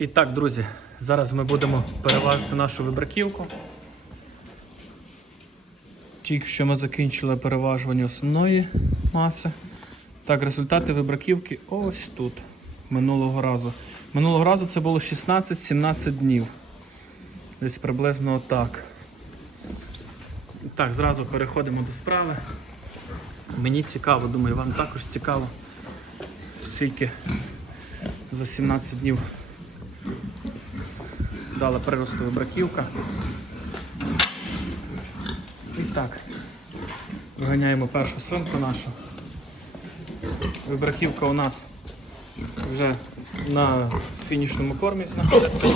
І так, друзі, зараз ми будемо переважити нашу вибраківку. Тільки що ми закінчили переважування основної маси. Так, результати вибраківки ось тут. Минулого разу. Минулого разу це було 16-17 днів. Десь приблизно отак. Так, зразу переходимо до справи. Мені цікаво, думаю, вам також цікаво, скільки за 17 днів дала приросту вибраківка. І так, виганяємо першу свинку нашу. Вибраківка у нас вже на фінішному кормі знаходиться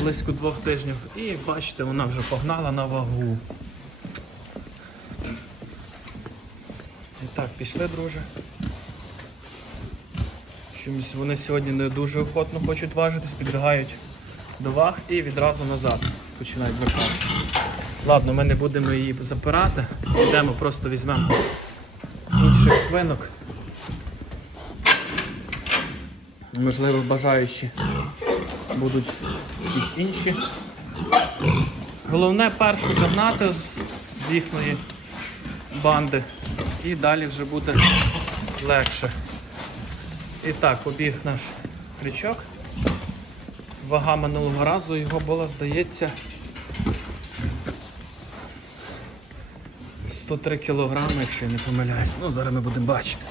близько двох тижнів. І бачите, вона вже погнала на вагу. І так, пішли, друже. Чомусь вони сьогодні не дуже охотно хочуть важитись, підбігають до ваг і відразу назад починають вертатися. Ладно, ми не будемо її запирати, йдемо, просто візьмемо інших свинок. Можливо, бажаючі будуть якісь інші. Головне першу загнати з, з їхньої банди і далі вже буде легше. І так, побіг наш крючок. Вага минулого разу його була, здається, 103 кілограми, якщо я не помиляюсь. Ну, зараз ми будемо бачити.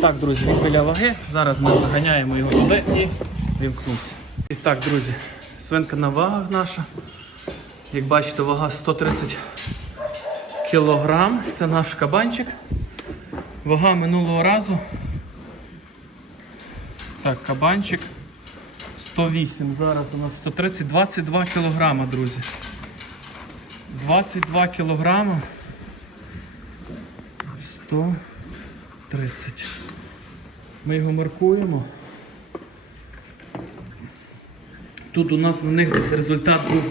Так, друзі, він біля ваги. Зараз ми заганяємо його туди і вімкнувся. І так, друзі, свинка на вагах наша. Як бачите, вага 130 кілограм. Це наш кабанчик. Вага минулого разу. Так, кабанчик 108. Зараз у нас 130, 22 кілограма, друзі. 22 кілограма. 130. Ми його маркуємо. Тут у нас на них десь результат був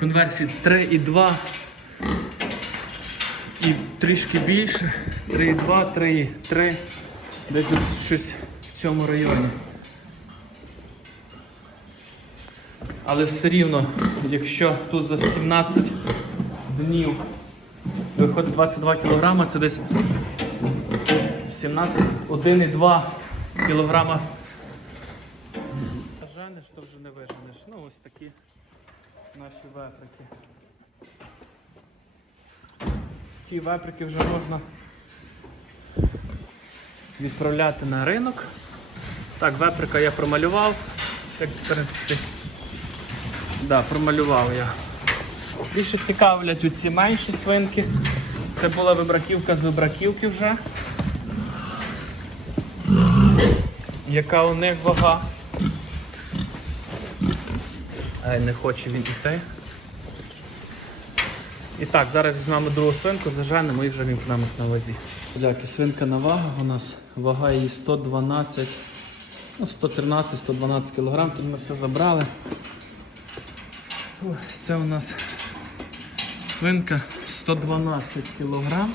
конверсії 3,2 і трішки більше. 3,2, 3,3. Десь щось в цьому районі. Але все рівно, якщо тут за 17 днів виходить 22 кг, це десь 17, 1,2 кг. Женеш, то вже не виженеш. Ну ось такі наші веприки. Ці веприки вже можна відправляти на ринок. Так, веприка я промалював. Як в принципі. Да, промалював я. Більше цікавлять оці менші свинки. Це була вибраківка з вибраківки вже. Яка у них вага? Ай, не хоче він іти. І так, зараз візьмемо другу свинку, заженемо і вже вімкнемось на вазі. Взяки, свинка на вагу у нас вага її 112, ну 113-112 кг, тут ми все забрали. Це у нас свинка 112 кг.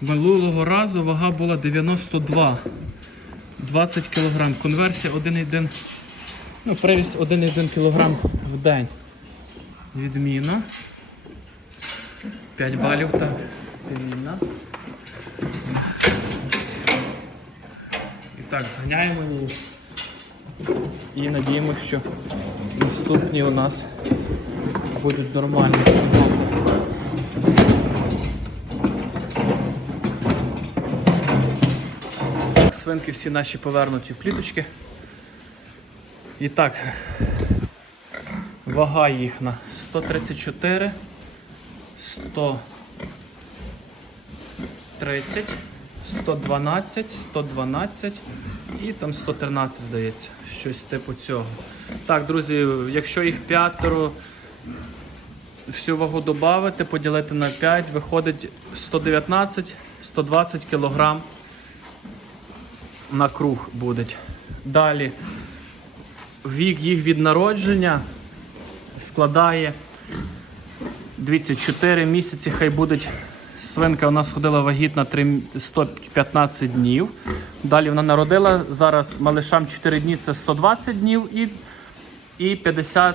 Минулого разу вага була 92, 20 кг. Конверсія 1,1, ну, привіз 1,1 кг в день. Відміна. 5 балів, так. Відміна. Так, зганяємо її. І надіємося, що наступні у нас будуть нормальні співати. Свинки всі наші повернуті в кліточки. І так, вага їхня 134, 130, 112, 112 і там 113, здається. Щось типу цього. Так, друзі, якщо їх п'ятеро, всю вагу додати, поділити на 5, виходить 119-120 кг на круг буде. Далі вік їх від народження складає. Дивіться, 4 місяці хай будуть Свинка у нас ходила вагітна 115 днів. Далі вона народила. Зараз малишам 4 дні це 120 днів і, і, 50,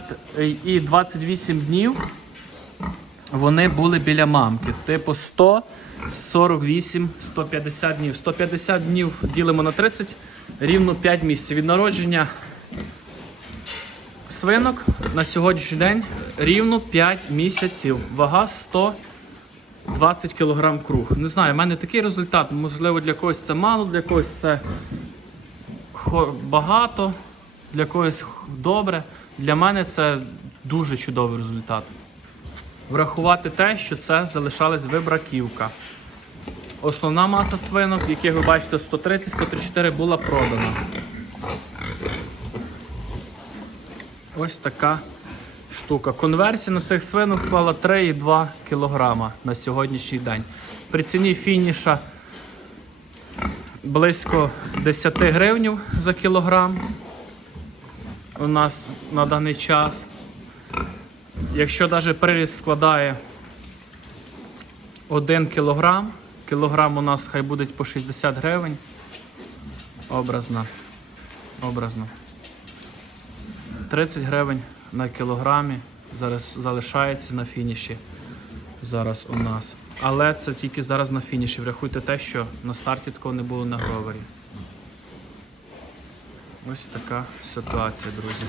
і 28 днів вони були біля мамки. Типу 148, 150 днів. 150 днів ділимо на 30, рівно 5 місяців. Від народження свинок на сьогоднішній день рівно 5 місяців. Вага 120 кг круг. Не знаю, в мене такий результат. Можливо, для когось це мало, для когось це багато, для когось добре. Для мене це дуже чудовий результат. Врахувати те, що це залишалась вибраківка. Основна маса свинок, яких ви бачите 130-134, була продана. Ось така штука. Конверсія на цих свинок склала 3,2 кг на сьогоднішній день. При ціні фініша близько 10 гривнів за кілограм у нас на даний час. Якщо навіть приріст складає 1 кілограм, кілограм у нас хай буде по 60 гривень. Образно. Образно. 30 гривень на кілограмі зараз залишається на фініші. Зараз у нас. Але це тільки зараз на фініші. Врахуйте те, що на старті такого не було на гровері. Ось така ситуація, друзі.